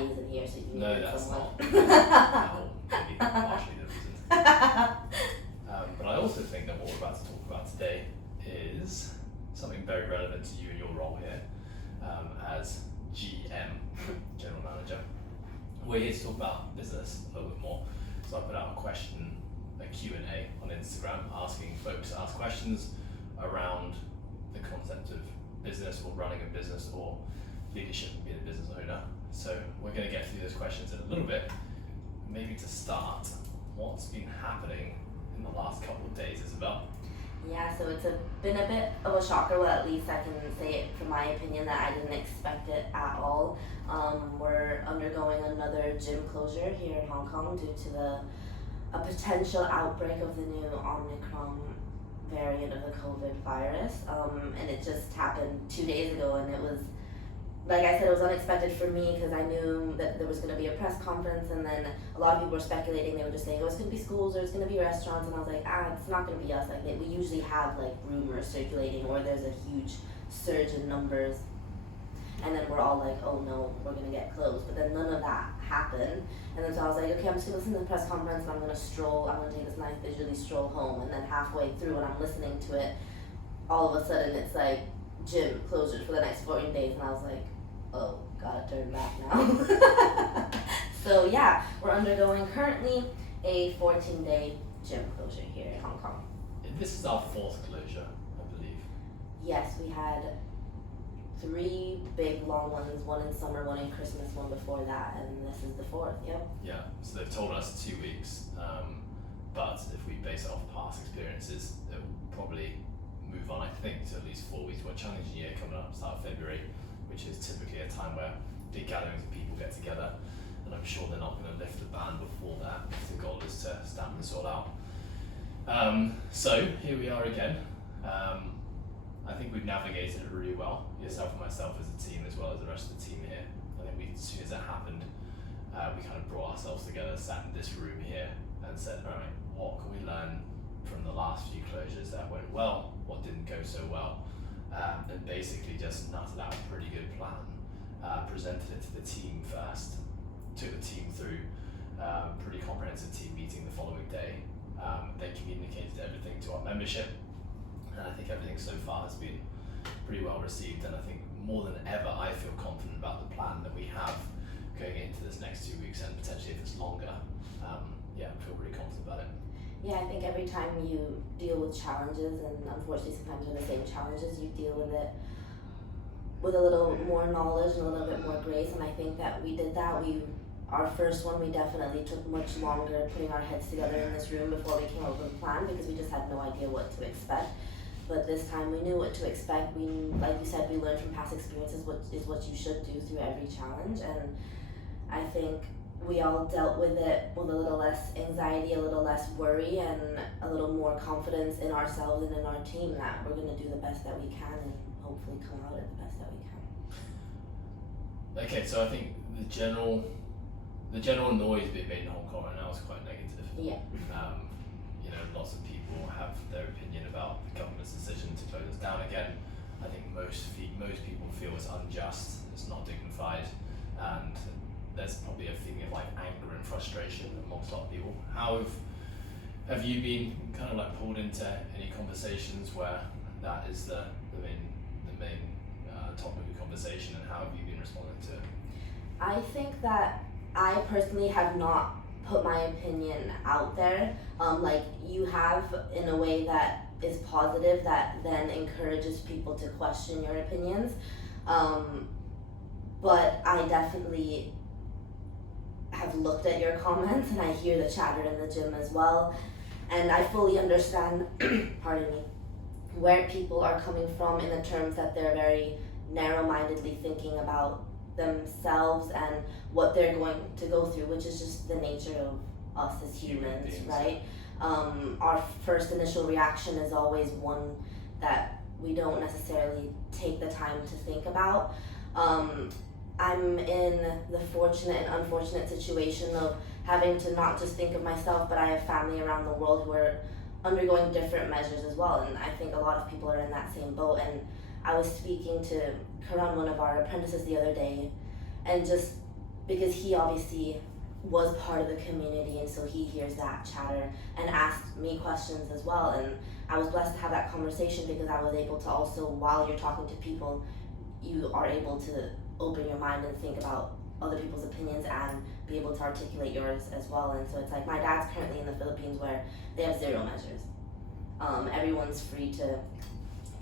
Maddie isn't here, so you No, need that's someone. not. Maybe partially the reason. But I also think that what we're about to talk about today is something very relevant to you and your role here as GM, General Manager. We're here to talk about business a little bit more. So I put out a question, a Q&A on Instagram, asking folks to ask questions around the concept of business or running a business or leadership and being a business owner. So we're going to get through those questions in a little bit. Maybe to start, what's been happening in the last couple of days, Isabel? Yeah, so it's been a bit of a shocker. Well, at least I can say it from my opinion that I didn't expect it at all. We're undergoing another gym closure here in Hong Kong due to a potential outbreak of the new Omicron variant of the COVID virus. And it just happened 2 days ago, and it was, like I said, it was unexpected for me because I knew that there was going to be a press conference, and then a lot of people were speculating. They were just saying, oh, it's going to be schools or it's going to be restaurants, and I was like, it's not going to be us. Like we usually have like rumors circulating, or there's a huge surge in numbers, and then we're all like, oh no, we're going to get closed. But then none of that happened, and then so I was like, okay, I'm just going to listen to the press conference, and I'm going to take this nice leisurely stroll home. And then halfway through when I'm listening to it, all of a sudden it's like gym closures for the next 14 days, and I was like, oh, gotta turn back now. So yeah, we're undergoing currently a 14-day gym closure here in Hong Kong. This is our fourth closure, I believe. Yes, we had 3 big long ones, one in summer, one in Christmas, one before that, and this is the 4th, yep. Yeah, so they've told us 2 weeks, but if we base it off past experiences, it will probably move on, I think, to at least 4 weeks. We're a challenging year coming up, start of February, which is typically a time where big gatherings of people get together, and I'm sure they're not going to lift the ban before that. The goal is to stamp this all out. So here we are again. I think we've navigated it really well, yourself and myself as a team, as well as the rest of the team here. I think as soon as it happened, we kind of brought ourselves together, sat in this room here, and said, all right, what can we learn from the last few closures that went well, what didn't go so well, and basically just nutted out a pretty good plan, presented it to the team first, took the team through a pretty comprehensive team meeting the following day. They communicated everything to our membership, and I think everything so far has been pretty well received, and I think more than ever I feel confident about the plan that we have going into this next 2 weeks, and potentially if it's longer. I feel really confident about it. Yeah, I think every time you deal with challenges, and unfortunately sometimes they're the same challenges, you deal with it with a little more knowledge and a little bit more grace, and I think that we did that. Our first one, we definitely took much longer putting our heads together in this room before we came up with a plan, because we just had no idea what to expect. But this time we knew what to expect. Like you said, we learned from past experiences what you should do through every challenge, and I think we all dealt with it with a little less anxiety, a little less worry, and a little more confidence in ourselves and in our team that we're going to do the best that we can and hopefully come out at the best that we can. Okay, so I think the general noise being made in Hong Kong right now is quite negative. Yeah. Lots of people have their opinion about the government's decision to close us down again. I think most people feel it's unjust, it's not dignified, and there's probably a feeling of like anger and frustration amongst a lot of people. How have you been kind of like pulled into any conversations where that is the main topic of conversation, and how have you been responding to it? I think that I personally have not put my opinion out there, like you have, in a way that is positive, that then encourages people to question your opinions. But I definitely have looked at your comments, and I hear the chatter in the gym as well, and I fully understand pardon me, where people are coming from, in the terms that they're very narrow-mindedly thinking about themselves and what they're going to go through, which is just the nature of us as humans, right? Our first initial reaction is always one that we don't necessarily take the time to think about. I'm in the fortunate and unfortunate situation of having to not just think of myself, but I have family around the world who are undergoing different measures as well, and I think a lot of people are in that same boat. And I was speaking to Karan, one of our apprentices, the other day, and just because he obviously was part of the community, and so he hears that chatter and asked me questions as well. And I was blessed to have that conversation because I was able to also, while you're talking to people, you are able to open your mind and think about other people's opinions and be able to articulate yours as well. And so it's like, my dad's currently in the Philippines where they have zero measures. Everyone's free to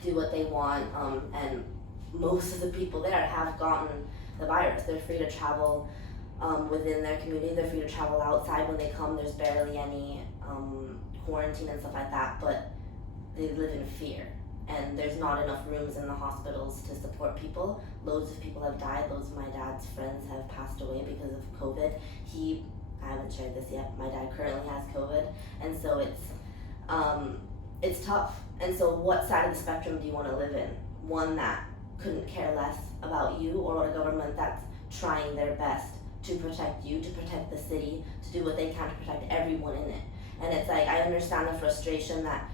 do what they want, and most of the people there have gotten the virus. They're free to travel within their community. They're free to travel outside when they come. There's barely any quarantine and stuff like that, but they live in fear. And there's not enough rooms in the hospitals to support people. Loads of people have died. Loads of my dad's friends have passed away because of COVID. I haven't shared this yet, my dad currently has COVID. And so it's tough. And so what side of the spectrum do you want to live in? One that couldn't care less about you, or a government that's trying their best to protect you, to protect the city, to do what they can to protect everyone in it? And it's like, I understand the frustration that,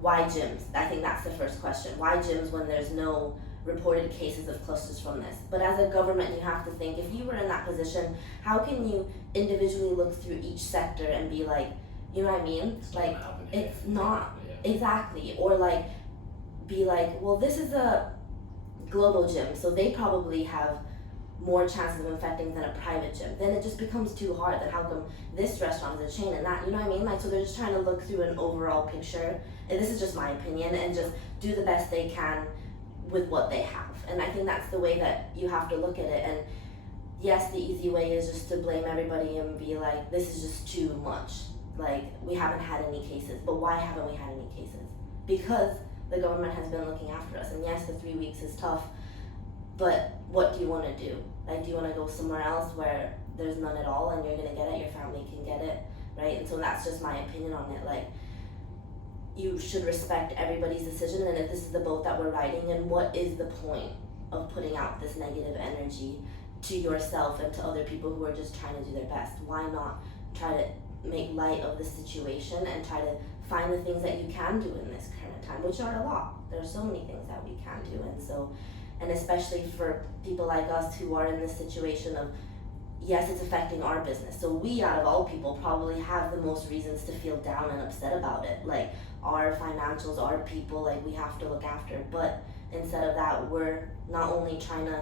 why gyms? I think that's the first question. Why gyms when there's no reported cases of clusters from this? But as a government, you have to think, if you were in that position, how can you individually look through each sector and be like, you know what I mean? Like, it's not, exactly. Or like, be like, well, this is a global gym, so they probably have more chances of infecting than a private gym. Then it just becomes too hard. Then how come this restaurant is a chain and that, you know what I mean? Like, so they're just trying to look through an overall picture, and this is just my opinion, and just do the best they can with what they have. And I think that's the way that you have to look at it. And yes, the easy way is just to blame everybody and be like, this is just too much. Like, we haven't had any cases. But why haven't we had any cases? Because the government has been looking after us. And yes, the 3 weeks is tough, but what do you want to do? Like, do you want to go somewhere else where there's none at all and you're going to get it, your family can get it, right? And so that's just my opinion on it. Like, you should respect everybody's decision, and if this is the boat that we're riding in, what is the point of putting out this negative energy to yourself and to other people who are just trying to do their best? Why not try to make light of the situation and try to find the things that you can do in this current time, which are a lot. There are so many things that we can do. And so, and especially for people like us who are in this situation of, yes, it's affecting our business. So we, out of all people, probably have the most reasons to feel down and upset about it. Like, our financials, our people, like, we have to look after. But instead of that, we're not only trying to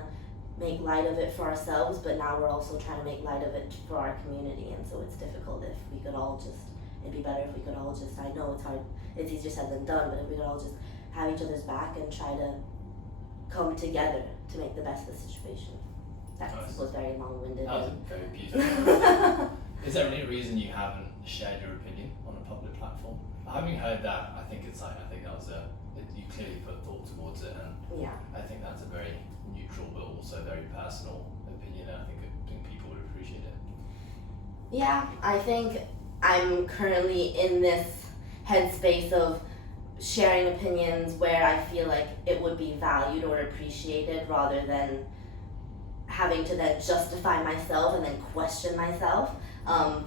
make light of it for ourselves, but now we're also trying to make light of it for our community. And so it's difficult. If we could all just, it'd be better if we could all just, I know it's hard, it's easier said than done, but if we could all just have each other's back and try to come together to make the best of the situation. That was very long-winded. That was very beautiful. Is there any reason you haven't shared your opinion on a public platform? Having heard that, I think that was you clearly put thought towards it, and yeah, I think that's a very neutral but also very personal opinion, and I think people would appreciate it. Yeah, I think I'm currently in this headspace of sharing opinions where I feel like it would be valued or appreciated, rather than having to then justify myself and then question myself,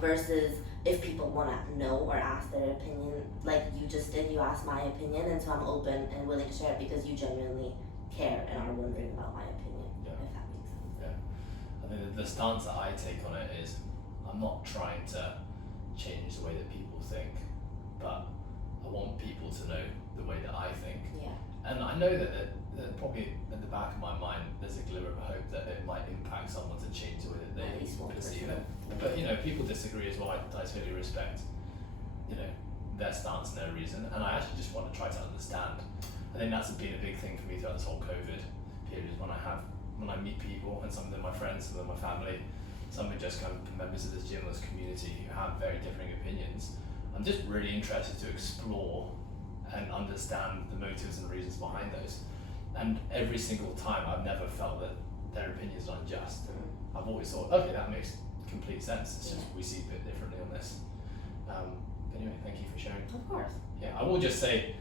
versus if people want to know or ask their opinion, like you just did, you asked my opinion, and so I'm open and willing to share it because you genuinely care and are wondering about my opinion, if that makes sense. Yeah. I think the stance that I take on it is, I'm not trying to change the way that people think, but I want people to know the way that I think. Yeah. And I know that probably at the back of my mind there's a glimmer of hope that it might impact someone to change the way that they perceive it. But people disagree as well. I totally respect, their stance and their reason, and I actually just want to try to understand. I think that's been a big thing for me throughout this whole COVID period, is when I meet people, and some of them my friends, some of them my family, some are just kind of members of this gym, this community who have very differing opinions. I'm just really interested to explore and understand the motives and reasons behind those. And every single time I've never felt that their opinion is unjust. I've always thought, okay, that makes complete sense. It's just we see a bit differently on this. Anyway, thank you for sharing. Of course. Yeah, I will just say,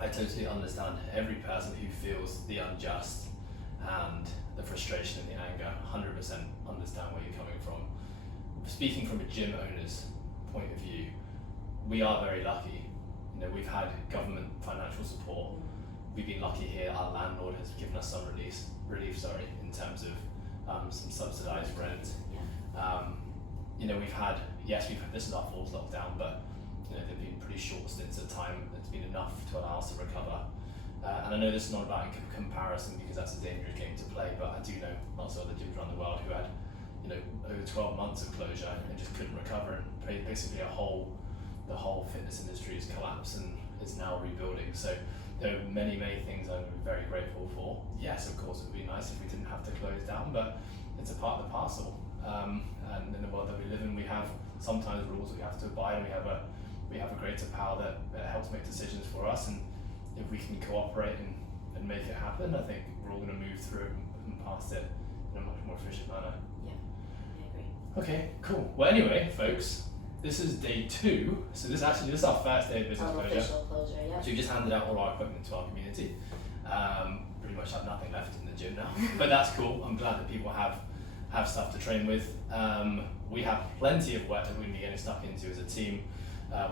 I totally understand every person who feels the unjust and the frustration and the anger. 100% understand where you're coming from. Speaking from a gym owner's point of view, we are very lucky. We've had government financial support. We've been lucky here. Our landlord has given us some relief, in terms of some subsidised rent. Yeah. We've had this is our fourth lockdown, but they've been pretty short stints of time. It's been enough to allow us to recover. And I know this is not about comparison because that's a dangerous game to play, but I do know lots of other gyms around the world who had over 12 months of closure and just couldn't recover, and basically the whole fitness industry has collapsed and is now rebuilding. So there are many things I'm very grateful for. Yes, of course it would be nice if we didn't have to close down, but it's a part of the parcel. And in the world that we live in, we have sometimes rules that we have to abide, and we have a greater power that helps make decisions for us. And if we can cooperate and make it happen, I think we're all going to move through it and past it in a much more efficient manner. Yeah, I agree. Okay, cool. Well, anyway, folks, this is day 2. So this is our first day of business closure. Official closure, yeah. So we just handed out all our equipment to our community. Pretty much have nothing left in the gym now, but that's cool. I'm glad that people have stuff to train with. We have plenty of work that we're going to be getting stuck into as a team.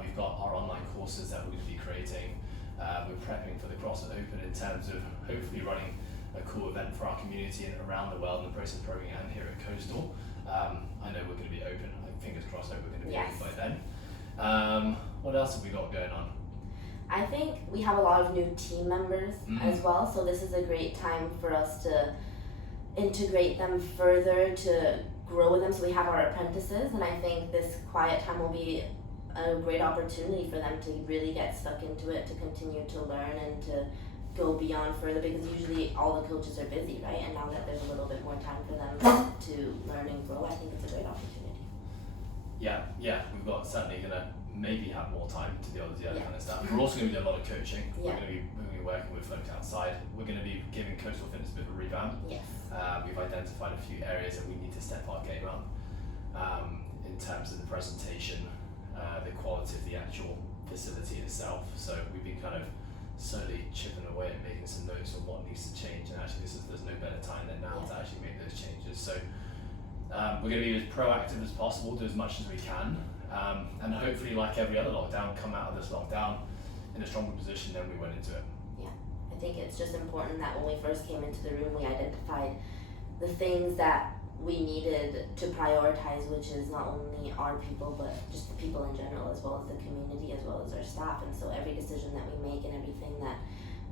We've got our online courses that we're going to be creating. We're prepping for the CrossFit Open in terms of hopefully running a cool event for our community and around the world in the process of programming and here at Coastal. I know we're going to be open. Fingers crossed that we're going to be open by then. What else have we got going on? I think we have a lot of new team members as well, so this is a great time for us to integrate them further, to grow with them. So we have our apprentices, and I think this quiet time will be a great opportunity for them to really get stuck into it, to continue to learn and to go beyond further, because usually all the coaches are busy, right? And now that there's a little bit more time for them to learn and grow, I think it's a great opportunity. Yeah, we've got certainly gonna maybe have more time to be able to do that kind of stuff. We're also gonna be doing a lot of coaching. We're gonna be working with folks outside. We're gonna be giving Coastal Fitness a bit of a revamp. Yes. We've identified a few areas that we need to step our game up in terms of the presentation, the quality of the actual facility itself. So we've been kind of slowly chipping away at making some notes on what needs to change, and actually there's no better time than now to actually make those changes. So we're going to be as proactive as possible, do as much as we can, and hopefully, like every other lockdown, come out of this lockdown in a stronger position than we went into it. Yeah, I think it's just important that when we first came into the room, we identified the things that we needed to prioritize, which is not only our people, but just the people in general, as well as the community, as well as our staff. And so every decision that we make and everything that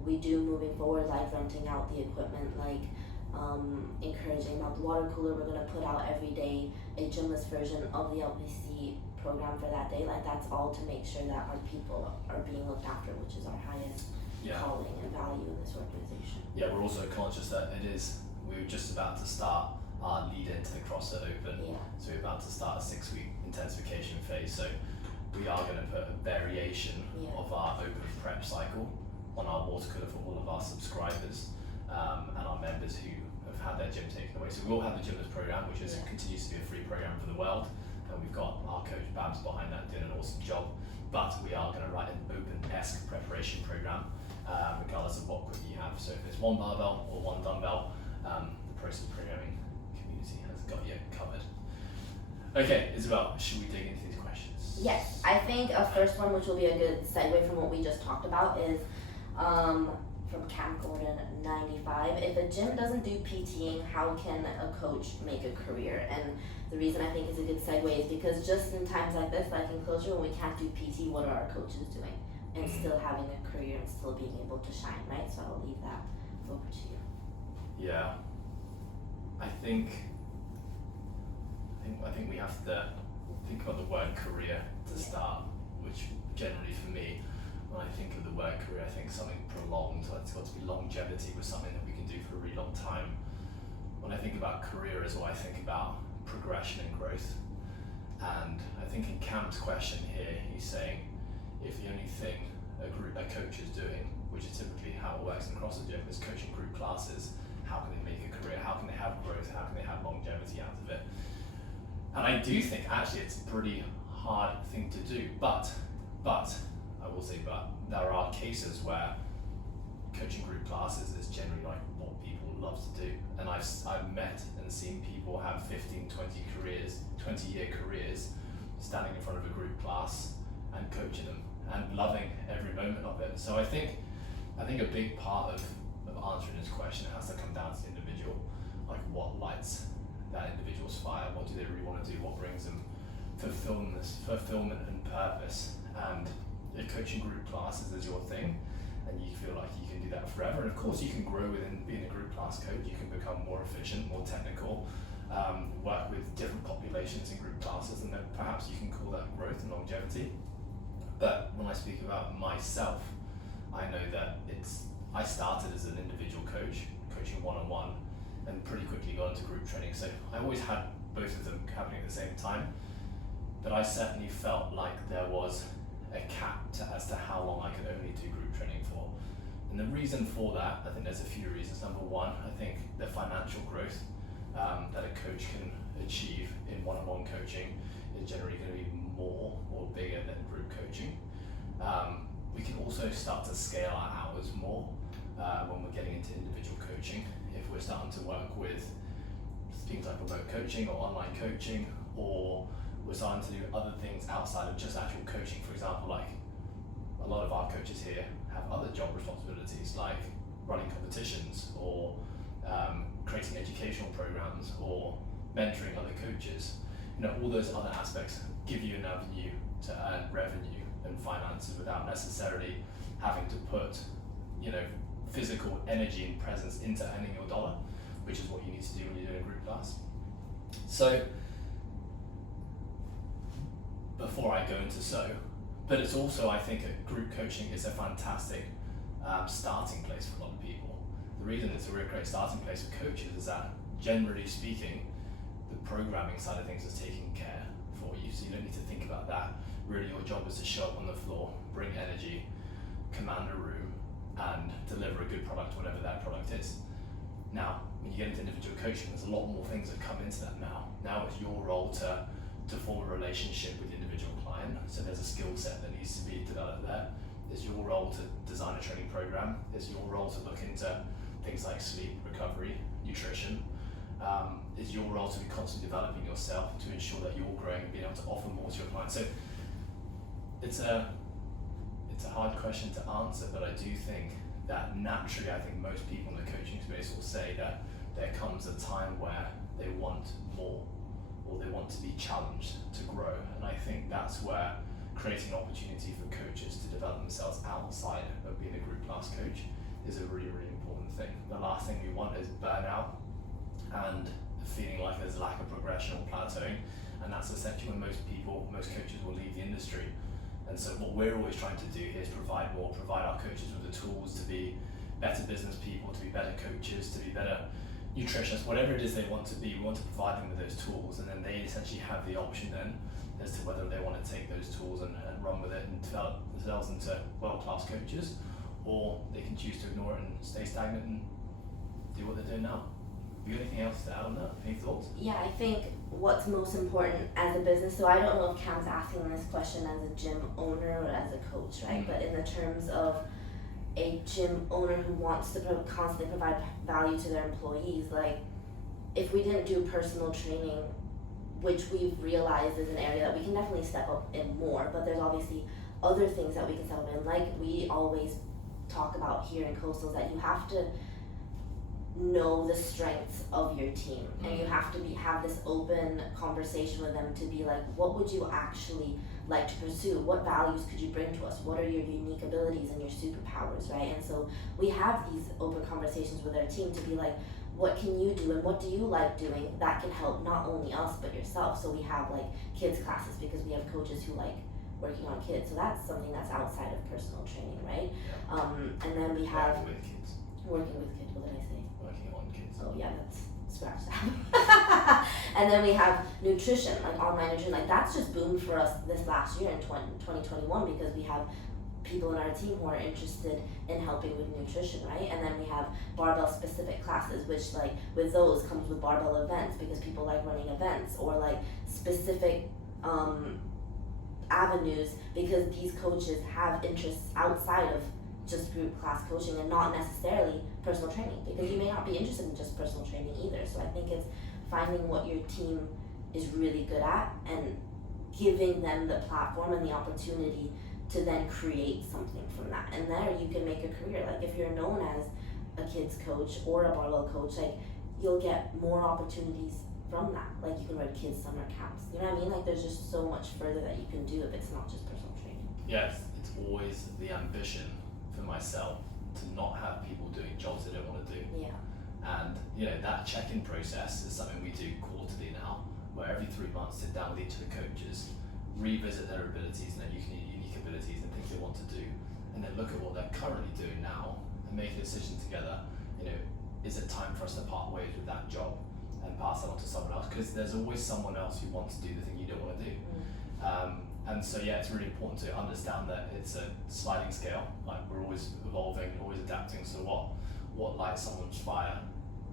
we do moving forward, like renting out the equipment, like encouraging about the water cooler, we're going to put out every day a gymless version of the LPC program for that day. Like, that's all to make sure that our people are being looked after, which is our highest calling and value in this organization. Yeah, we're also conscious that we're just about to start our lead into the CrossFit Open. So we're about to start a 6-week intensification phase. So we are going to put a variation of our open prep cycle on our water cooler for all of our subscribers and our members who have had their gym taken away. So we will have the Gymless program, which continues to be a free program for the world, and we've got our coach Babs behind that doing an awesome job. But we are going to write an open-esque preparation program, regardless of what equipment you have. So if it's one barbell or one dumbbell, the process programming community has got you covered. Okay, Isabel, should we dig into these questions? Yes, I think a first one, which will be a good segue from what we just talked about, is from Cam Gordon 95. If a gym doesn't do PTing, how can a coach make a career? And the reason I think it's a good segue is because just in times like this, like in closure, when we can't do PT, what are our coaches doing? And still having a career and still being able to shine, right? So I'll leave that over to you. Yeah, I think we have to think about the word career to start, which generally for me, when I think of the word career, I think something prolonged, so it's got to be longevity with something that we can do for a really long time. When I think about career as well, I think about progression and growth. And I think in Cam's question here, he's saying if the only thing a coach is doing, which is typically how it works in CrossFit gym, is coaching group classes, how can they make a career? How can they have growth? How can they have longevity out of it? And I do think actually it's a pretty hard thing to do, but I will say, but there are cases where coaching group classes is generally like what people love to do. And I've met and seen people have 15, 20-year careers standing in front of a group class and coaching them and loving every moment of it. So I think a big part of answering this question has to come down to the individual. like what lights that individual's fire, what do they really want to do, what brings them fulfillment and purpose. And if coaching group classes is your thing, and you feel like you can do that forever, and of course you can grow within being a group class coach, you can become more efficient, more technical, work with different populations in group classes, and then perhaps you can call that growth and longevity. But when I speak about myself, I know that I started as an individual coach, coaching one-on-one, and pretty quickly got into group training. So I always had both of them happening at the same time, but I certainly felt like there was a cap as to how long I could only do group training for. And the reason for that, I think there's a few reasons. Number one, I think the financial growth that a coach can achieve in one-on-one coaching is generally going to be more or bigger than group coaching. We can also start to scale our hours more when we're getting into individual coaching. If we're starting to work with things like remote coaching or online coaching, or we're starting to do other things outside of just actual coaching. For example, like a lot of our coaches here have other job responsibilities like running competitions or creating educational programs or mentoring other coaches. All those other aspects give you an avenue to earn revenue and finances without necessarily having to put physical energy and presence into earning your dollar, which is what you need to do when you're doing a group class. So before I go into but it's also, I think, group coaching is a fantastic starting place for a lot of people. The reason it's a really great starting place for coaches is that, generally speaking, the programming side of things is taken care for you, so you don't need to think about that. Really, your job is to show up on the floor, bring energy, command a room, and deliver a good product, whatever that product is. Now, when you get into individual coaching, there's a lot more things that come into that now. Now it's your role to form a relationship with the individual client, so there's a skill set that needs to be developed there. It's your role to design a training program. It's your role to look into things like sleep, recovery, nutrition. It's your role to be constantly developing yourself to ensure that you're growing and being able to offer more to your clients. So it's a hard question to answer, but I do think that naturally, I think most people in the coaching space will say that there comes a time where they want more, or they want to be challenged to grow. And I think that's where creating an opportunity for coaches to develop themselves outside of being a group class coach is a really, really important thing. The last thing we want is burnout and feeling like there's lack of progression or plateauing, and that's essentially when most coaches will leave the industry. And so what we're always trying to do here is provide our coaches with the tools to be better business people, to be better coaches, to be better nutritionists, whatever it is they want to be. We want to provide them with those tools, and then they essentially have the option then as to whether they want to take those tools and run with it and develop themselves into world-class coaches, or they can choose to ignore it and stay stagnant and do what they're doing now. Have you got anything else to add on that? Any thoughts? Yeah, I think what's most important as a business, so I don't know if Cam's asking this question as a gym owner or as a coach, right? But in the terms of a gym owner who wants to constantly provide value to their employees, like if we didn't do personal training, which we've realized is an area that we can definitely step up in more, but there's obviously other things that we can step up in, like we always talk about here in Coastals, that you have to know the strengths of your team, and you have to have this open conversation with them to be like, what would you actually like to pursue? What values could you bring to us? What are your unique abilities and your superpowers, right? And so we have these open conversations with our team to be like, what can you do and what do you like doing that can help not only us but yourself? So we have like kids classes because we have coaches who like working on kids, so that's something that's outside of personal training, right? And then we have Working with kids. Working with kids, what did I say? Working on kids. Oh yeah, that's scratch that. And then we have nutrition, like online nutrition, like that's just boomed for us this last year in 2021 because we have people in our team who are interested in helping with nutrition, right? And then we have barbell specific classes, which like with those comes with barbell events because people like running events, or like specific avenues because these coaches have interests outside of just group class coaching and not necessarily personal training, because you may not be interested in just personal training either. So I think it's finding what your team is really good at and giving them the platform and the opportunity to then create something from that. And there you can make a career. Like if you're known as a kids coach or a barbell coach, like you'll get more opportunities from that. Like you can run kids summer camps. You know what I mean? Like there's just so much further that you can do if it's not just personal training. Yes, it's always the ambition for myself to not have people doing jobs they don't want to do. Yeah. And that check-in process is something we do quarterly now, where every 3 months sit down with each of the coaches, revisit their abilities and their unique abilities and things they want to do, and then look at what they're currently doing now and make a decision together. Is it time for us to part ways with that job and pass that on to someone else? Because there's always someone else who wants to do the thing you don't want to do. And so it's really important to understand that it's a sliding scale. Like we're always evolving, always adapting. So what lights someone's fire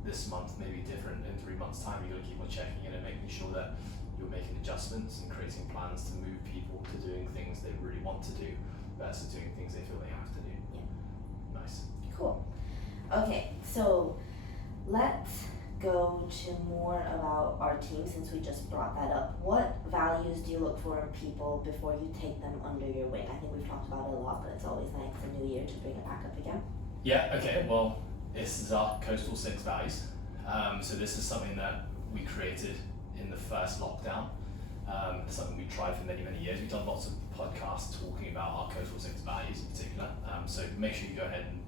this month may be different in 3 months' time. You've got to keep on checking in and making sure that you're making adjustments and creating plans to move people to doing things they really want to do versus doing things they feel they have to do. Yeah. Nice. Cool. Okay, so let's go to more about our team since we just brought that up. What values do you look for in people before you take them under your wing? I think we've talked about it a lot, but it's always nice a new year to bring it back up again. Yeah, okay, well, this is our Coastal 6 values. So this is something that we created in the first lockdown. Something we tried for many, many years. We've done lots of podcasts talking about our Coastal 6 values in particular. So make sure you go ahead and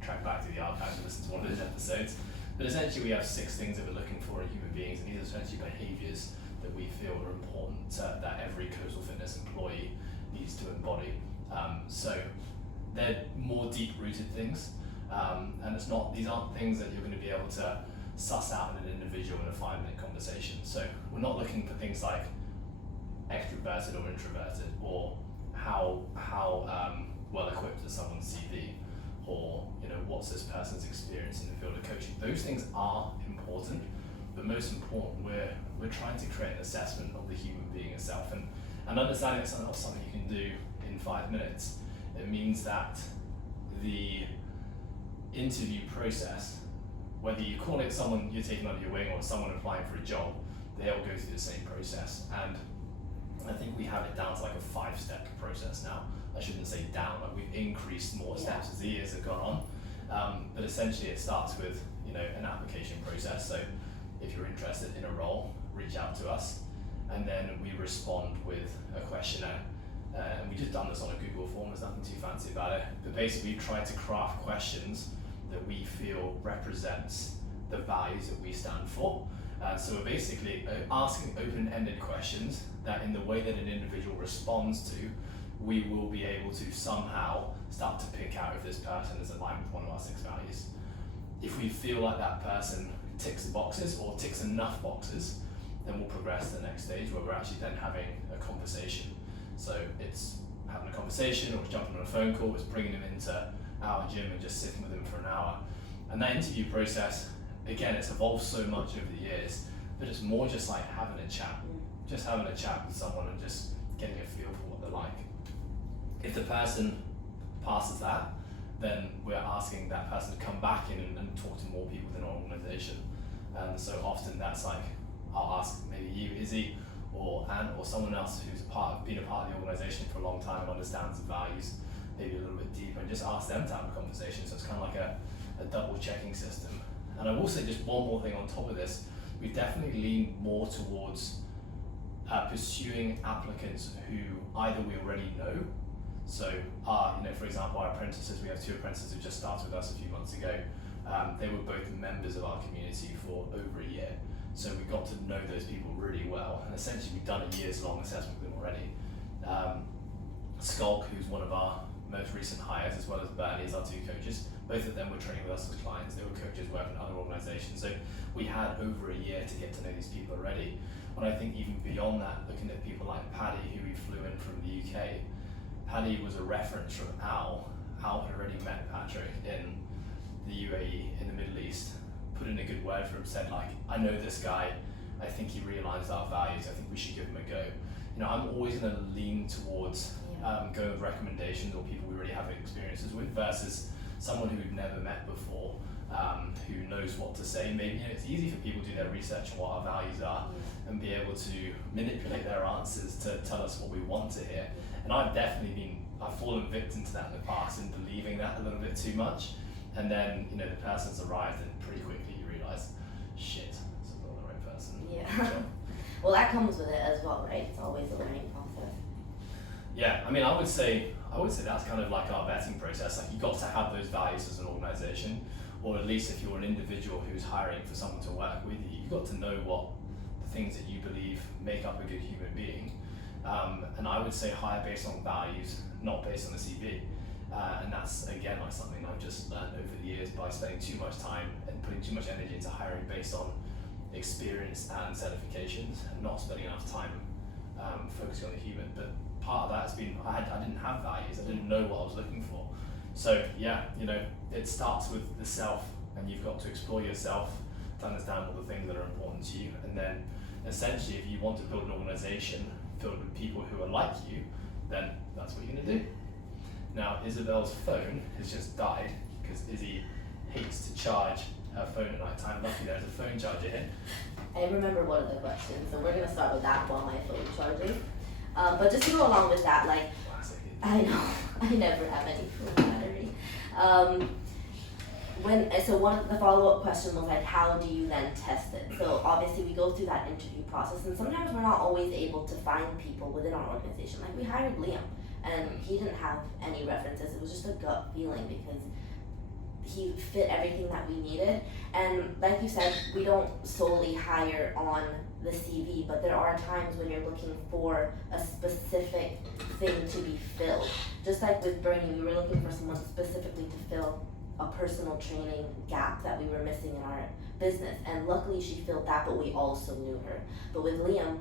track back to the archives and listen to one of those episodes. But essentially we have 6 things that we're looking for in human beings, and these are essentially behaviours that we feel are important that every Coastal Fitness employee needs to embody. So they're more deep-rooted things, and these aren't things that you're going to be able to suss out in an individual in a 5-minute conversation. So we're not looking for things like extroverted or introverted, or how well equipped is someone's CV, or what's this person's experience in the field of coaching. Those things are important, but most important, we're trying to create an assessment of the human being itself, and understanding it's not something you can do in 5 minutes. It means that the interview process, whether you call it someone you're taking under your wing or someone applying for a job, they all go through the same process. And I think we have it down to like a 5-step process now. I shouldn't say down, like we've increased more steps as the years have gone on. But essentially it starts with an application process. So if you're interested in a role, reach out to us, and then we respond with a questionnaire. And we just done this on a Google form, there's nothing too fancy about it. But basically we've tried to craft questions that we feel represents the values that we stand for. So we're basically asking open-ended questions that in the way that an individual responds to, we will be able to somehow start to pick out if this person is aligned with one of our 6 values. If we feel like that person ticks the boxes or ticks enough boxes, then we'll progress to the next stage where we're actually then having a conversation. So it's having a conversation, or it's jumping on a phone call, it's bringing them into our gym and just sitting with them for an hour. And that interview process, again, it's evolved so much over the years, but it's more just like having a chat. Just having a chat with someone and just getting a feel for what they're like. If the person passes that, then we're asking that person to come back in and talk to more people within our organisation. And so often that's like, I'll ask maybe you, Izzy, or Anne, or someone else who's been a part of the organisation for a long time, understands the values maybe a little bit deeper, and just ask them to have a conversation. So it's kind of like a double checking system. And I will say just one more thing on top of this, we've definitely leaned more towards pursuing applicants who either we already know. So for example, our apprentices, we have 2 apprentices who just started with us a few months ago. They were both members of our community for over a year. So we got to know those people really well, and essentially we've done a years-long assessment with them already. Skulk, who's one of our most recent hires, as well as Bernie as our 2 coaches, both of them were training with us as clients. They were coaches working in other organisations. So we had over a year to get to know these people already. But I think even beyond that, looking at people like Paddy, who we flew in from the UK, Paddy was a reference from Al. Al had already met Patrick in the UAE, in the Middle East, put in a good word for him, said like, I know this guy, I think he realised our values, I think we should give him a go. I'm always going to lean towards going with recommendations or people we already have experiences with versus someone who we've never met before, who knows what to say. Maybe it's easy for people to do their research on what our values are and be able to manipulate their answers to tell us what we want to hear. And I've fallen victim to that in the past and believing that a little bit too much. And then, the person's arrived and pretty quickly you realise, shit, it's not the right person. Yeah. Well, that comes with it as well, right? It's always a learning process. Yeah, I mean, I would say that's kind of like our vetting process. Like, you got to have those values as an organisation, or at least if you're an individual who's hiring for someone to work with you, you've got to know what the things that you believe make up a good human being. And I would say hire based on values, not based on the CV. And that's, again, like something I've just learned over the years by spending too much time and putting too much energy into hiring based on experience and certifications, and not spending enough time focusing on the human. But part of that has been I didn't have values, I didn't know what I was looking for. So yeah, it starts with the self, and you've got to explore yourself to understand all the things that are important to you. And then essentially, if you want to build an organization filled with people who are like you, then that's what you're going to do. Now, Isabell's phone has just died because Izzy hates to charge her phone at night time. Luckily, there's a phone charger here. I remember one of the questions, so we're going to start with that while my phone charges. But just to go along with that, like, Classic. I know, I never have any phone battery. So one of the follow-up question was like, how do you then test it? So obviously we go through that interview process, and sometimes we're not always able to find people within our organization. Like, we hired Liam, and he didn't have any references. It was just a gut feeling because he fit everything that we needed. And like you said, we don't solely hire on the CV, but there are times when you're looking for a specific thing to be filled. Just like with Bernie, we were looking for someone specifically to fill a personal training gap that we were missing in our business. And luckily she filled that, but we also knew her. But with Liam,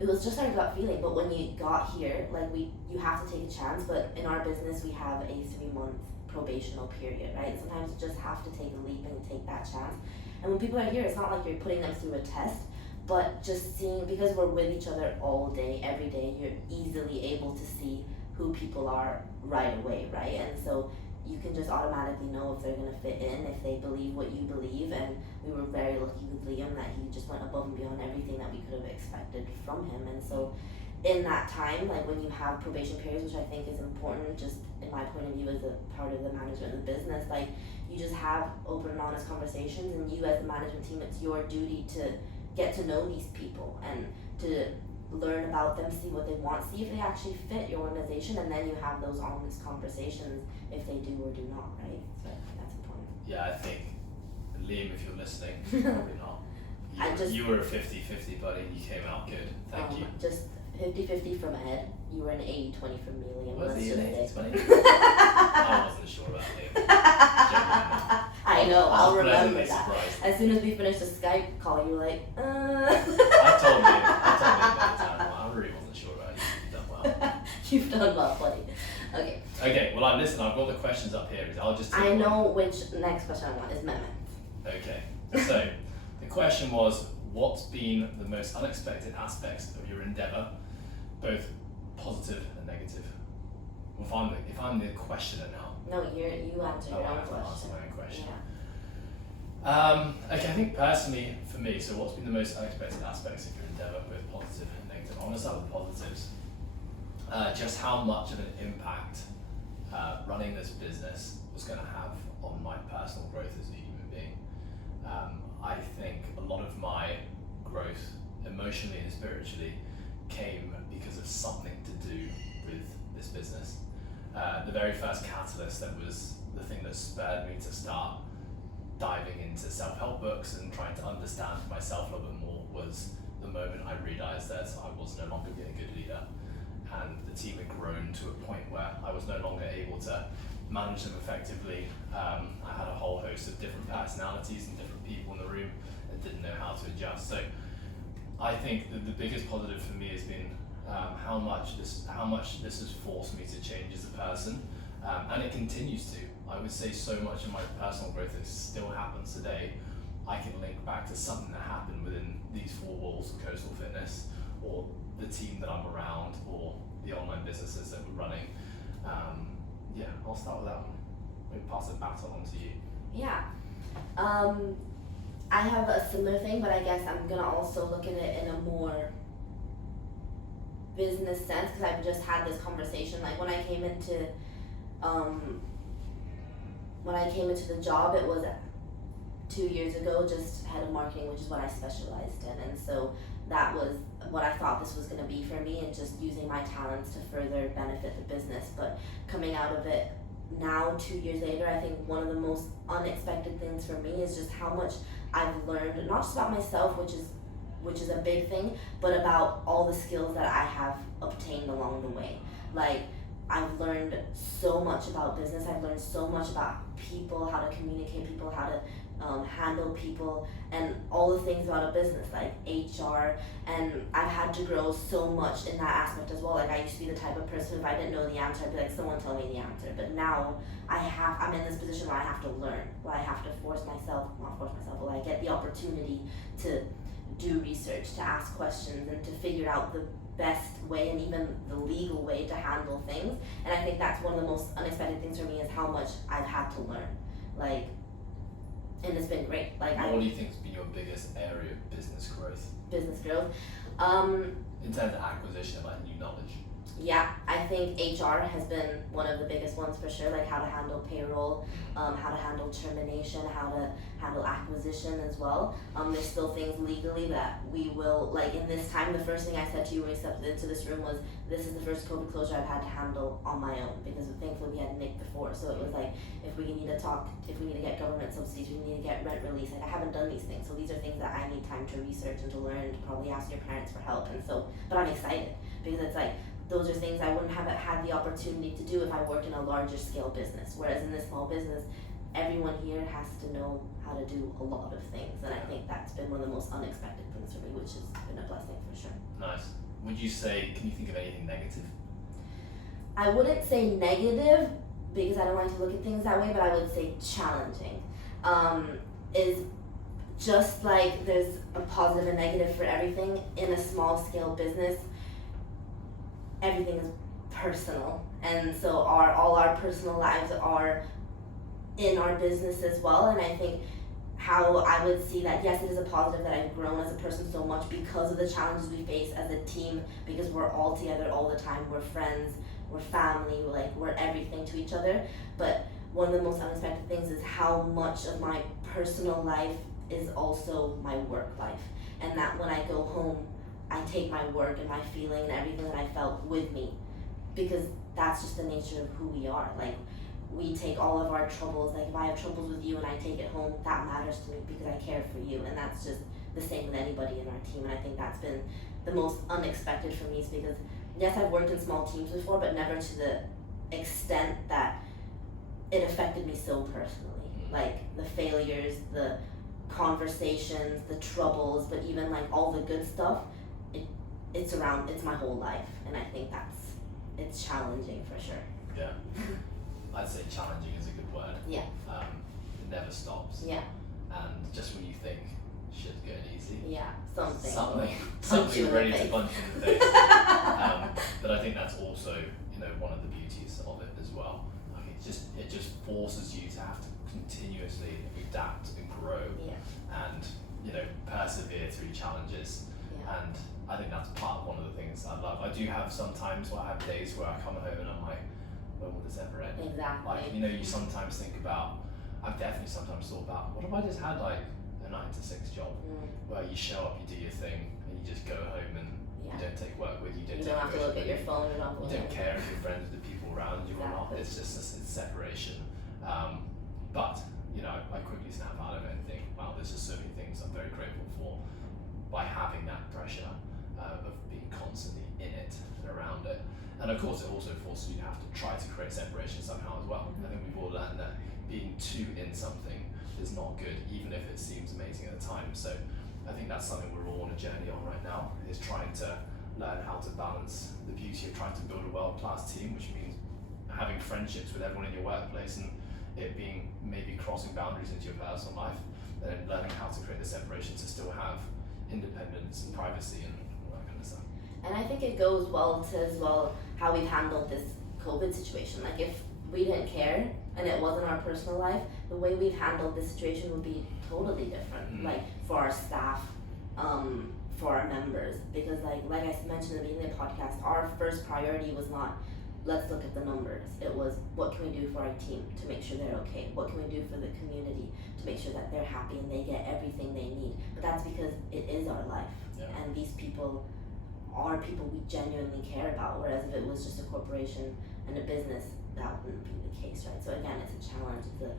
it was just our gut feeling. But when you got here, like, you have to take a chance. But in our business, we have a 3-month probational period, right? Sometimes you just have to take a leap and take that chance. And when people are here, it's not like you're putting them through a test, but just seeing, because we're with each other all day, every day, you're easily able to see who people are right away, right? And so you can just automatically know if they're gonna fit in, if they believe what you believe. And we were very lucky with Liam that he just went above and beyond everything that we could have expected from him. And so in that time, like, when you have probation periods, which I think is important, just in my point of view as a part of the management of the business, like, you just have open and honest conversations, and you as the management team, it's your duty to get to know these people and to learn about them, see what they want, see if they actually fit your organization, and then you have those honest conversations if they do or do not, right? So I think that's important. Yeah, I think, Liam, if you're listening, probably not. You were a 50-50 buddy, and you came out good. Thank you. Just 50-50 from Ed. You were an 80-20 from me, Liam. Was he an 80-20? I wasn't sure about Liam. I know, I'll remember that. Surprised. As soon as we finished the Skype call, you were like, I told Liam about the time. I really wasn't sure about you. You've done well. You've done well, buddy. Okay. Okay, well, I've got the questions up here. I'll just take I one. know which next question I want is Mehmet. Okay, so the question was, what's been the most unexpected aspects of your endeavour, both positive and negative? If I'm the questioner now. No, you answer your I own have to answer question. my own question. Yeah. Okay, I think personally for me, so what's been the most unexpected aspects of your endeavour, both positive and negative? I want to start with the positives. Just how much of an impact running this business was going to have on my personal growth as a human being. I think a lot of my growth, emotionally and spiritually, came because of something to do with this business. The very first catalyst that was the thing that spurred me to start diving into self-help books and trying to understand myself a little bit more was the moment I realised that I was no longer being a good leader, and the team had grown to a point where I was no longer able to manage them effectively. I had a whole host of different personalities and different people in the room that didn't know how to adjust. So I think that the biggest positive for me has been how much this has forced me to change as a person, and it continues to. I would say so much of my personal growth that still happens today, I can link back to something that happened within these 4 walls of Coastal Fitness, or the team that I'm around, or the online businesses that we're running. Yeah, I'll start with that one. Maybe pass the baton on to you. Yeah. I have a similar thing, but I guess I'm gonna also look at it in a more business sense, because I've just had this conversation. Like, when I came into the job, it was 2 years ago, just head of marketing, which is what I specialized in, and so that was what I thought this was going to be for me, and just using my talents to further benefit the business. But coming out of it now, 2 years later, I think one of the most unexpected things for me is just how much I've learned, not just about myself, which is a big thing, but about all the skills that I have obtained along the way. Like, I've learned so much about business. I've learned so much about people, how to communicate people, how to handle people, and all the things about a business, like HR. And I've had to grow so much in that aspect as well. Like, I used to be the type of person, if I didn't know the answer, I'd be like, someone tell me the answer. But now I'm in this position where I have to learn, where I have to but I get the opportunity to do research, to ask questions, and to figure out the best way and even the legal way to handle things. And I think that's one of the most unexpected things for me, is how much I've had to learn. Like, and it's been great. Like, what do you think's been your biggest area of business growth? Business growth. In terms of acquisition of like new knowledge. Yeah, I think HR has been one of the biggest ones for sure, like how to handle payroll, how to handle termination, how to handle acquisition as well. There's still things legally that we will, like in this time, the first thing I said to you when we stepped into this room was, this is the first COVID closure I've had to handle on my own, because thankfully we had Nick before, so it was like, if we need to get government subsidies, we need to get rent release, like I haven't done these things, so these are things that I need time to research and to learn, to probably ask your parents for help, and so, but I'm excited, because it's like, those are things I wouldn't have had the opportunity to do if I worked in a larger scale business. Whereas in this small business, everyone here has to know how to do a lot of things. And I think that's been one of the most unexpected things for me, which has been a blessing for sure. Nice. Would you say, can you think of anything negative? I wouldn't say negative, because I don't like to look at things that way, but I would say challenging. Is just like there's a positive and negative for everything in a small scale business. Everything is personal, and so all our personal lives are in our business as well. And I think how I would see that, yes, it is a positive that I've grown as a person so much because of the challenges we face as a team, because we're all together all the time, we're friends, we're family, we're everything to each other. But one of the most unexpected things is how much of my personal life is also my work life, and that when I go home, I take my work and my feeling and everything that I felt with me, because that's just the nature of who we are. Like, we take all of our troubles, like if I have troubles with you and I take it home, that matters to me because I care for you, and that's just the same with anybody in our team. And I think that's been the most unexpected for me, is because yes, I've worked in small teams before, but never to the extent that it affected me so personally. Like the failures, the conversations, the troubles, but even like all the good stuff, it's my whole life, and I think it's challenging for sure. Yeah. I'd say challenging is a good word. Yeah. It never stops. Yeah. And just when you think shit's going easy. Yeah, something ready to punch you in the face. But I think that's also, one of the beauties of it as well. Like it just forces you to have to continuously adapt and grow. Yeah. And persevere through challenges. Yeah. And I think that's one of the things I love. I do have some times where I have days where I come home and I'm like, when will this ever end? Exactly. Like, you sometimes think about, I've definitely sometimes thought about, what if I just had like a 9 to 6 job where you show up, you do your thing, and you just go home and you don't take work with you, you don't have to look at your phone, you don't care if you're friends with the people around you or not. It's just it's separation. But I quickly snap out of it and think, wow, there's just so many things I'm very grateful for by having that pressure of being constantly in it and around it. And of course, it also forces you to have to try to create separation somehow as well. I think we've all learned that being too in something is not good, even if it seems amazing at the time. So I think that's something we're all on a journey on right now, is trying to learn how to balance the beauty of trying to build a world-class team, which means having friendships with everyone in your workplace, and it being maybe crossing boundaries into your personal life, and then learning how to create the separation to still have independence and privacy and all that kind of stuff. And I think it goes well to as well how we've handled this COVID situation. Like, if we didn't care and it wasn't our personal life, the way we've handled this situation would be totally different. Like, for our staff, for our members, because like I mentioned in the beginning of the podcast, our first priority was not let's look at the numbers. It was, what can we do for our team to make sure they're okay? What can we do for the community to make sure that they're happy and they get everything they need? But that's because it is our life, and these people are people we genuinely care about, whereas if it was just a corporation and a business, that wouldn't be the case, right? So again, it's a challenge, it's a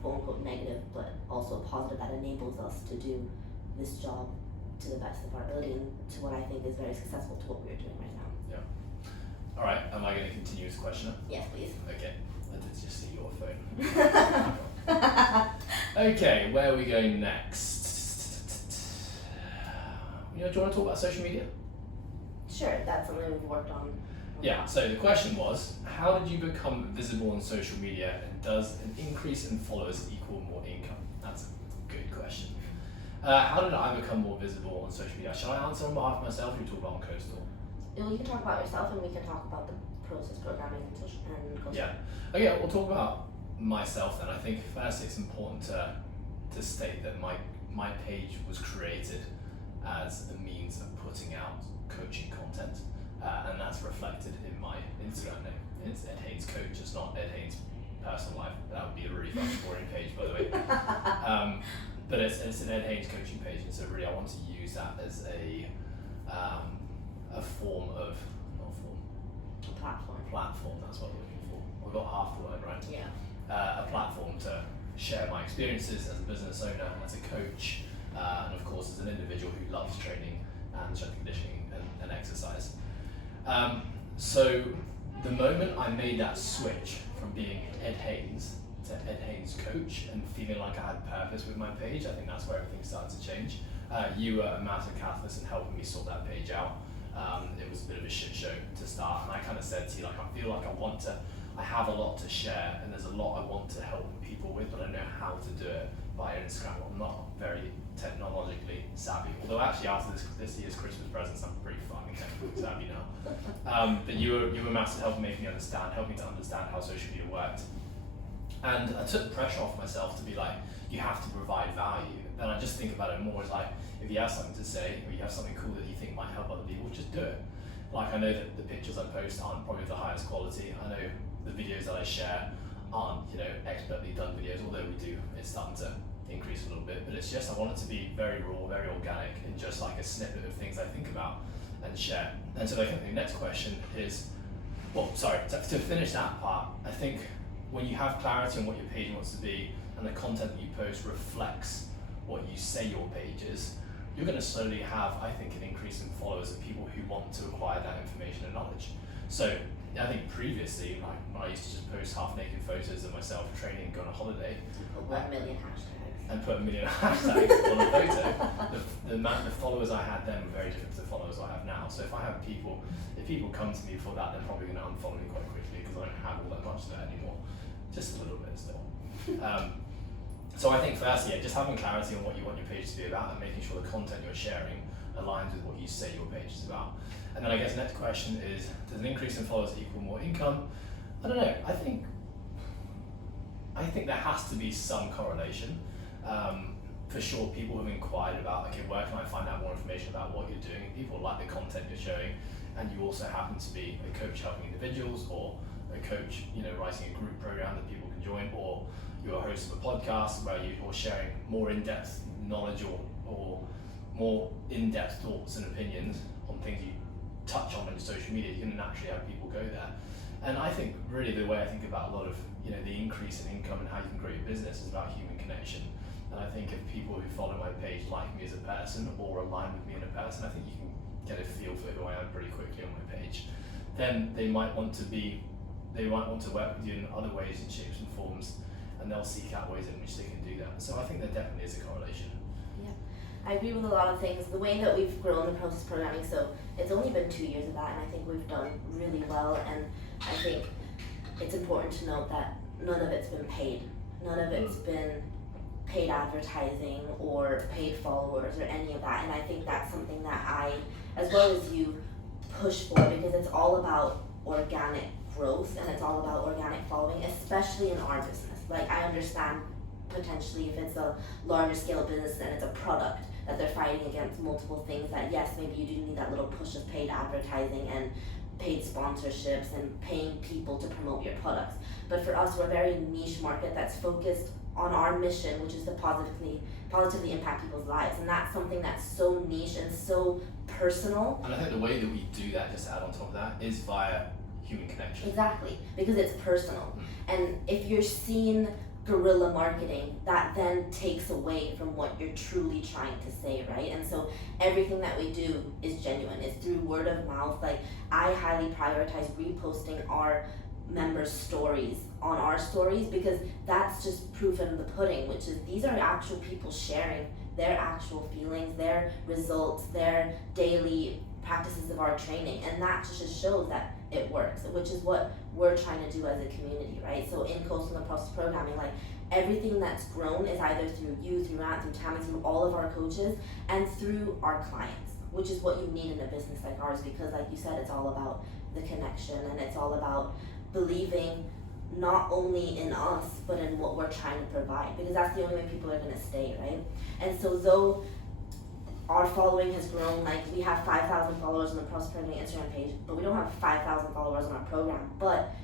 quote unquote negative, but also a positive that enables us to do this job to the best of our ability and to what I think is very successful to what we're doing right now. All right, am I going to continue this question? Yes, please. Okay, I did just see your phone. Okay, where are we going next? Do you want to talk about social media? Sure, that's something we've worked on. Yeah, so the question was, how did you become visible on social media, and does an increase in followers equal more income? That's a good question. How did I become more visible on social media? Shall I answer on behalf of myself, or you talk about on Coastal? You can talk about yourself, and we can talk about the process programming and social and Coastal. Yeah. Okay, we'll talk about myself then. I think firstly it's important to state that my page was created as a means of putting out coaching content, and that's reflected in my Instagram name. It's Ed Haynes Coach. It's not Ed Haynes Personal Life. That would be a really fun boring page, by the way. But it's an Ed Haynes coaching page, and so really I want to use that as a form of platform. That's what I'm looking for. I've got half the word right. Yeah. A platform to share my experiences as a business owner, as a coach, and of course as an individual who loves training and strength conditioning and exercise. So the moment I made that switch from being Ed Haynes to Ed Haynes Coach and feeling like I had purpose with my page, I think that's where everything started to change. You were a massive catalyst in helping me sort that page out. It was a bit of a shit show to start, and I kind of said to you, like, I feel like I have a lot to share, and there's a lot I want to help people with, but I don't know how to do it via Instagram. I'm not very technologically savvy, although actually after this year's Christmas presents, I'm pretty fucking technically savvy now. But you were massive help making me understand, helping me to understand how social media worked. And I took the pressure off myself to be like, you have to provide value. Then I just think about it more as like, if you have something to say, or you have something cool that you think might help other people, just do it. Like, I know that the pictures I post aren't probably of the highest quality. I know the videos that I share aren't, expertly done videos, although it's starting to increase a little bit, but it's just, I want it to be very raw, very organic, and just like a snippet of things I think about and share. And so I think the next question is, to finish that part, I think when you have clarity on what your page wants to be, and the content that you post reflects what you say your page is, you're going to slowly have, I think, an increase in followers of people who want to acquire that information and knowledge. So I think previously, like, when I used to just post half-naked photos of myself training, going on holiday, Put 1 million hashtags. And put 1 million hashtags on a photo, the amount of followers I had then were very different to the followers I have now. So if people come to me for that, they're probably going to unfollow me quite quickly because I don't have all that much there anymore. Just a little bit still. So I think firstly, just having clarity on what you want your page to be about and making sure the content you're sharing aligns with what you say your page is about. And then I guess the next question is, does an increase in followers equal more income? I don't know. I think there has to be some correlation. For sure, people have inquired about, okay, where can I find out more information about what you're doing? People like the content you're showing, and you also happen to be a coach helping individuals, or a coach, writing a group program that people can join, or you're a host of a podcast where you're sharing more in-depth knowledge or more in-depth thoughts and opinions on things you touch on social media. You're going to naturally have people go there. And I think really the way I think about a lot of the increase in income and how you can grow your business is about human connection. And I think if people who follow my page like me as a person or align with me in a person, I think you can get a feel for who I am pretty quickly on my page. Then they might want to work with you in other ways and shapes and forms, and they'll seek out ways in which they can do that. So I think there definitely is a correlation. Yeah, I agree with a lot of things. The way that we've grown the process programming, so it's only been 2 years of that, and I think we've done really well. And I think it's important to note that none of it's been paid. None of it's been paid advertising or paid followers or any of that. And I think that's something that I, as well as you, push for, because it's all about organic growth and it's all about organic following, especially in our business. Like, I understand potentially if it's a larger scale business and it's a product that they're fighting against multiple things, that yes, maybe you do need that little push of paid advertising and paid sponsorships and paying people to promote your products. But for us, we're a very niche market that's focused on our mission, which is to positively impact people's lives. And that's something that's so niche and so personal. And I think the way that we do that, just to add on top of that, is via human connection. Exactly, because it's personal. And if you're seen guerrilla marketing, that then takes away from what you're truly trying to say, right? And so everything that we do is genuine. It's through word of mouth. Like, I highly prioritize reposting our members' stories on our stories, because that's just proof in the pudding, which is these are actual people sharing their actual feelings, their results, their daily practices of our training, and that just shows that it works, which is what we're trying to do as a community, right? So in coastal and process programming, like, everything that's grown is either through you, through Matt, through Tammy, through all of our coaches, and through our clients, which is what you need in a business like ours, because like you said, it's all about the connection, and it's all about believing not only in us, but in what we're trying to provide, because that's the only way people are gonna stay, right? And so though our following has grown, like, we have 5,000 followers on the Process Programming Instagram page, but we don't have 5,000 followers on our program. But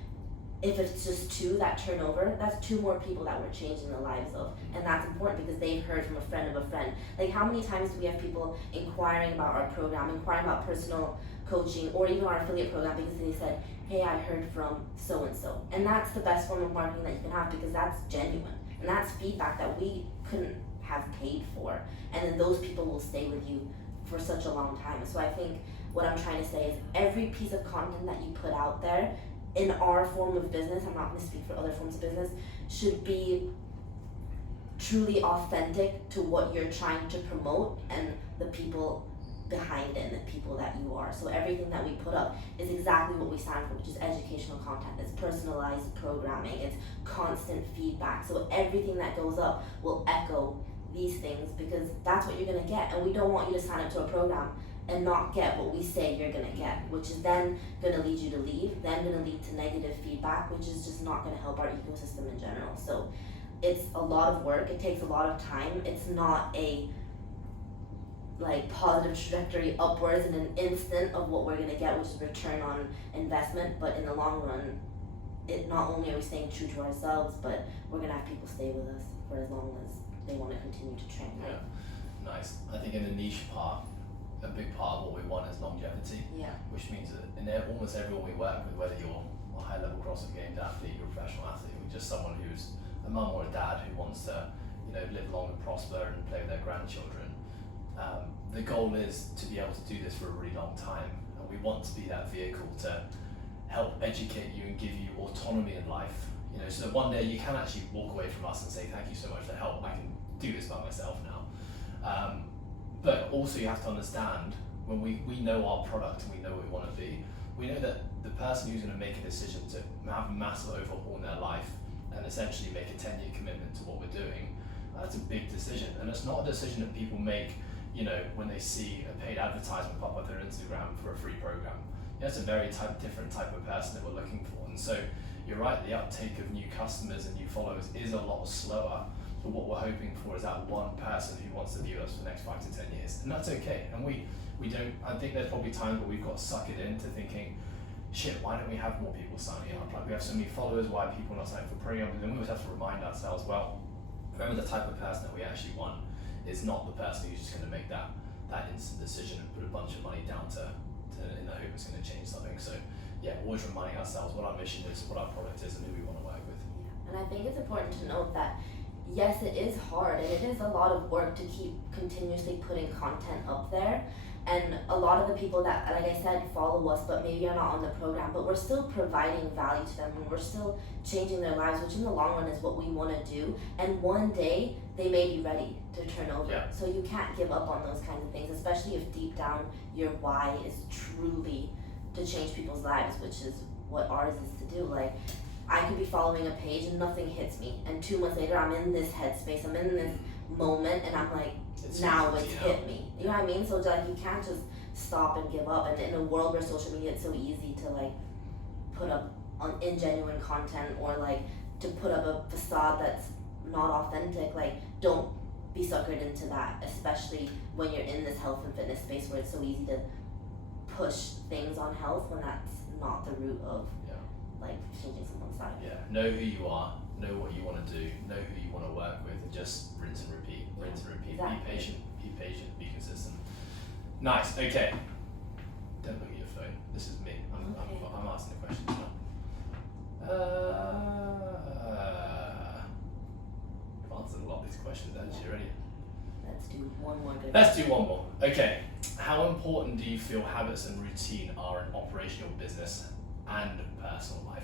if it's just 2 that turn over, that's 2 more people that we're changing the lives of. And that's important because they've heard from a friend of a friend. Like, how many times do we have people inquiring about our program, inquiring about personal coaching, or even our affiliate program, because they said, hey, I heard from so-and-so. And that's the best form of marketing that you can have, because that's genuine. And that's feedback that we couldn't have paid for, and then those people will stay with you for such a long time. So I think what I'm trying to say is every piece of content that you put out there in our form of business, I'm not going to speak for other forms of business, should be truly authentic to what you're trying to promote and the people behind it and the people that you are. So everything that we put up is exactly what we stand for, which is educational content. It's personalized programming, it's constant feedback. So everything that goes up will echo these things, because that's what you're gonna get. And we don't want you to sign up to a program and not get what we say you're gonna get, which is then gonna lead you to leave, then gonna lead to negative feedback, which is just not gonna help our ecosystem in general. So it's a lot of work, it takes a lot of time. It's not a like positive trajectory upwards in an instant of what we're gonna get, which is return on investment, but in the long run, it not only are we staying true to ourselves, but we're gonna have people stay with us for as long as they want to continue to train. Yeah, nice. I think in the niche part, a big part of what we want is longevity. Yeah. Which means that in almost everyone we work with, whether you're a high-level CrossFit Games athlete, you're a professional athlete, or just someone who's a mum or a dad who wants to, live long and prosper and play with their grandchildren. The goal is to be able to do this for a really long time, and we want to be that vehicle to help educate you and give you autonomy in life. So that one day you can actually walk away from us and say, thank you so much for the help, I can do this by myself now. But also you have to understand, when we know our product and we know what we want to be, we know that the person who's going to make a decision to have a massive overhaul in their life and essentially make a 10-year commitment to what we're doing, that's a big decision. And it's not a decision that people make, when they see a paid advertisement pop up on their Instagram for a free program. That's a very different type of person that we're looking for. And so you're right, the uptake of new customers and new followers is a lot slower. But what we're hoping for is that one person who wants to view us for the next 5 to 10 years. And that's okay. And we don't, I think there's probably times where we've got to suck it into thinking, shit, why don't we have more people signing up? Like, we have so many followers, why are people not signing up for programs? And then we always have to remind ourselves, well, remember the type of person that we actually want is not the person who's just going to make that instant decision and put a bunch of money down to in the hope it's going to change something. So yeah, always reminding ourselves what our mission is, what our product is, and who we want to work with. And I think it's important to note that yes, it is hard and it is a lot of work to keep continuously putting content up there. And a lot of the people that, like I said, follow us, but maybe are not on the program, but we're still providing value to them and we're still changing their lives, which in the long run is what we want to do. And one day they may be ready to turn over. Yeah. So you can't give up on those kinds of things, especially if deep down your why is truly to change people's lives, which is what ours is to do. Like, I could be following a page and nothing hits me, and 2 months later I'm in this headspace, I'm in this moment, and I'm like, now it's hit me. You know what I mean? So like, you can't just stop and give up. And in a world where social media, it's so easy to like put up ingenuine content, or like to put up a facade that's not authentic. Like, don't be suckered into that, especially when you're in this health and fitness space where it's so easy to push things on health when that's not the root of Yeah. like changing someone's life. Yeah, know who you are, know what you want to do, know who you want to work with, and just rinse and repeat, rinse and repeat. Exactly. Be patient, be consistent. Nice, okay. Don't look at your phone. This is me. I'm asking the questions now. I've answered a lot of these questions actually already. Let's do one more good Let's do one more. Okay. How important do you feel habits and routine are in operational business and personal life?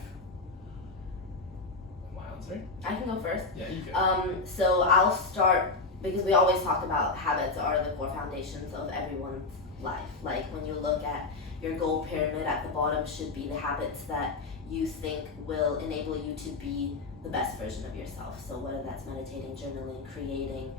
Am I answering? I can go first. Yeah, you go. So I'll start because we always talk about habits are the core foundations of everyone's life. Like when you look at your goal pyramid, at the bottom should be the habits that you think will enable you to be the best version of yourself. So whether that's meditating, journaling, creating,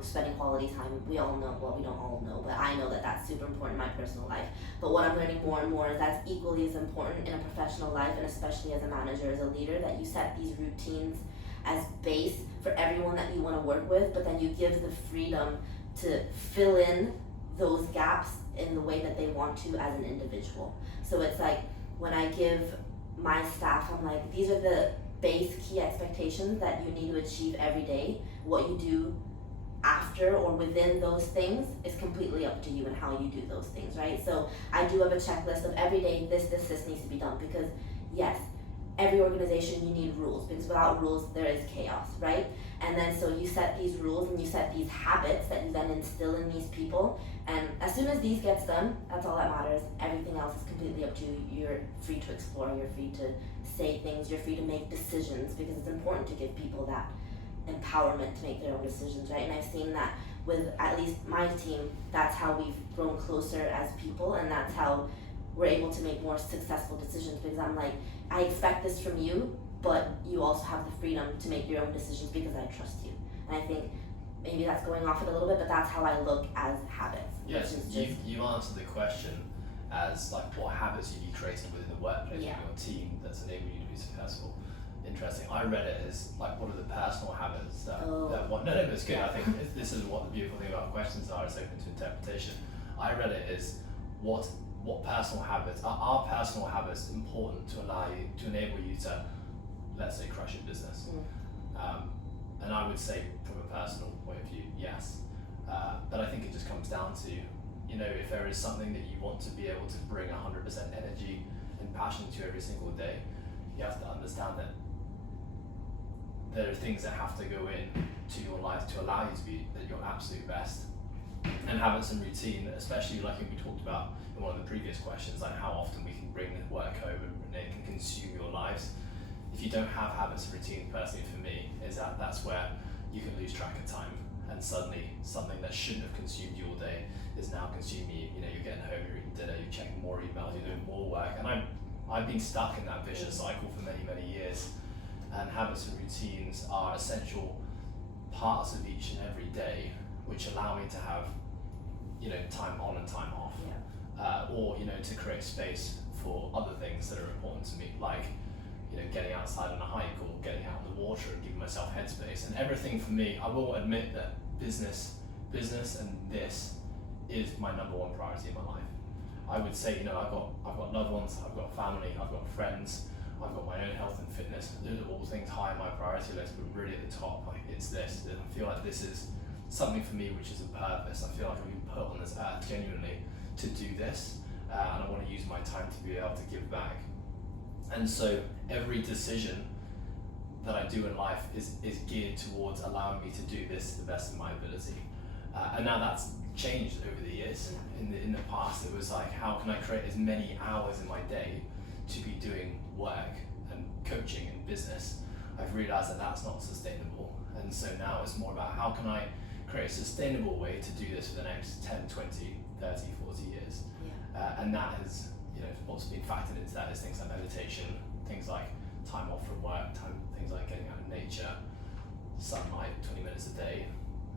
spending quality time, we all know, well, we don't all know, but I know that that's super important in my personal life. But what I'm learning more and more is that's equally as important in a professional life, and especially as a manager, as a leader, that you set these routines as base for everyone that you want to work with, but then you give the freedom to fill in those gaps in the way that they want to as an individual. So it's like when I give my staff, I'm like, these are the base key expectations that you need to achieve every day. What you do after or within those things is completely up to you and how you do those things, right? So I do have a checklist of every day this needs to be done, because yes, every organization you need rules, because without rules there is chaos, right? And then so you set these rules and you set these habits that you then instill in these people, and as soon as these gets done, that's all that matters. Everything else is completely up to you. You're free to explore, you're free to say things, you're free to make decisions, because it's important to give people that empowerment to make their own decisions, right? And I've seen that with at least my team, that's how we've grown closer as people, and that's how we're able to make more successful decisions, because I'm like, I expect this from you, but you also have the freedom to make your own decisions because I trust you. And I think maybe that's going off it a little bit, but that's how I look as habits. Yes, you answered the question as like what habits have you created within the workplace with your team that's enabled you to be successful. Interesting. I read it as like what are the personal habits that no, it's good. I think this is what the beautiful thing about questions are, it's open to interpretation. I read it as what personal habits are personal habits important to allow you to enable you to, let's say, crush your business. And I would say from a personal point of view, yes. But I think it just comes down to, you know, if there is something that you want to be able to bring 100% energy and passion to every single day, you have to understand that there are things that have to go in to your life to allow you to be at your absolute best. And habits and routine, especially like we talked about in one of the previous questions, like how often we can bring the work home and it can consume your lives. If you don't have habits and routine, personally for me, is that's where you can lose track of time, and suddenly something that shouldn't have consumed your day is now consuming you. You know, you're getting home, you're eating dinner, you're checking more emails, you're doing more work, and I've been stuck in that vicious cycle for many, many years. And habits and routines are essential parts of each and every day, which allow me to have, you know, time on and time off, or, you know, to create space for other things that are important to me, like, you know, getting outside on a hike or getting out in the water and giving myself headspace. And everything for me, I will admit that business and this is my number one priority in my life. I would say, you know, I've got loved ones, I've got family, I've got friends, I've got my own health and fitness. Those are all things high on my priority list, but really at the top, like it's this. I feel like this is something for me which is a purpose. I feel like I've been put on this earth genuinely to do this, and I want to use my time to be able to give back. And so every decision that I do in life is geared towards allowing me to do this to the best of my ability. And now that's changed over the years. In the past, it was like, how can I create as many hours in my day to be doing work and coaching and business? I've realized that that's not sustainable. And so now it's more about how can I create a sustainable way to do this for the next 10, 20, 30, 40 years. And that is, you know, what's been factored into that is things like meditation, things like time off from work, things like getting out in nature, sunlight, 20 minutes a day,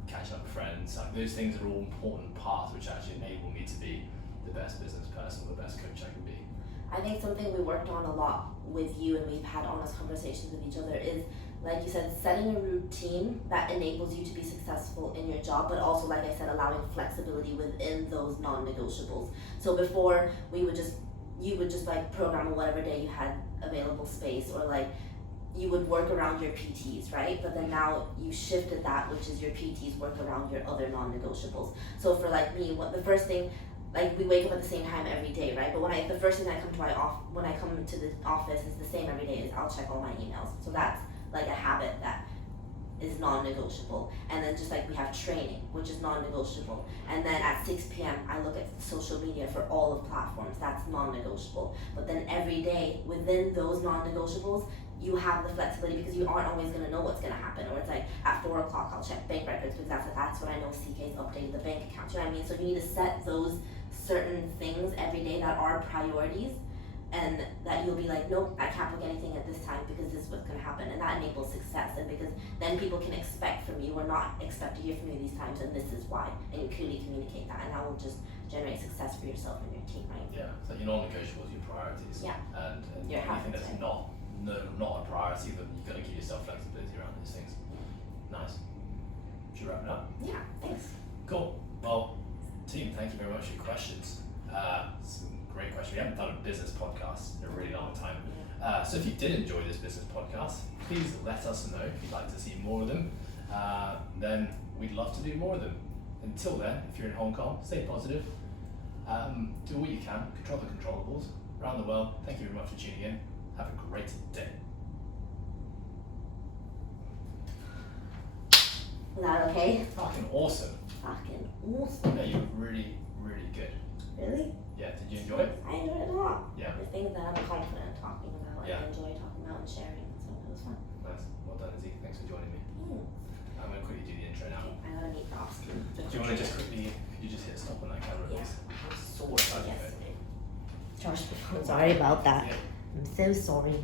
catching up with friends. Like those things are all important parts which actually enable me to be the best business person, the best coach I can be. I think something we worked on a lot with you, and we've had honest conversations with each other, is like you said, setting a routine that enables you to be successful in your job, but also, like I said, allowing flexibility within those non-negotiables. So before, you would just like program whatever day you had available space, or like you would work around your PTs, right? But then now you shifted that, which is your PTs work around your other non-negotiables. So for like me, the first thing, like we wake up at the same time every day, right? But the first thing I come to when I come to the office is the same every day, is I'll check all my emails. So that's like a habit that is non-negotiable. And then just like we have training, which is non-negotiable. And then at 6 p.m. I look at social media for all of platforms. That's non-negotiable. But then every day within those non-negotiables, you have the flexibility, because you aren't always going to know what's going to happen. Or it's like at 4 o'clock I'll check bank records, because that's when I know CK's updated the bank account. You know what I mean? So you need to set those certain things every day that are priorities, and that you'll be like, nope, I can't book anything at this time because this is what's going to happen. And that enables success, and because then people can expect from you, or not expect to hear from you these times, and this is why, and you clearly communicate that, and that will just generate success for yourself and your team, right? Yeah, so your non-negotiables, your priorities. Yeah. And Your anything habits, that's right? not a priority, then you've got to give yourself flexibility around these things. Nice. Should we wrap it up? Yeah, thanks. Cool. Well, team, thank you very much for your questions. Some great questions. We haven't done a business podcast in a really long time. So if you did enjoy this business podcast, please let us know if you'd like to see more of them. Then we'd love to do more of them. Until then, if you're in Hong Kong, stay positive. Do what you can, control the controllables. Around the world, thank you very much for tuning in. Have a great day. Is that okay? Fucking awesome. Fucking awesome. Yeah, you're really, really good. Really? Yeah, did you enjoy it? I enjoyed it a lot. Yeah. The things that I'm confident talking about, Yeah. I enjoy talking about and sharing, so it was fun. Nice. Well done, Izzy. Thanks for joining me. I'm going to quickly do the intro now. Okay, I gotta meet Ross. Do you want to just quickly, could you just hit stop on that camera, Yeah, please? I'm sore Okay. yesterday. Josh, I'm sorry about that. Yeah. I'm so sorry.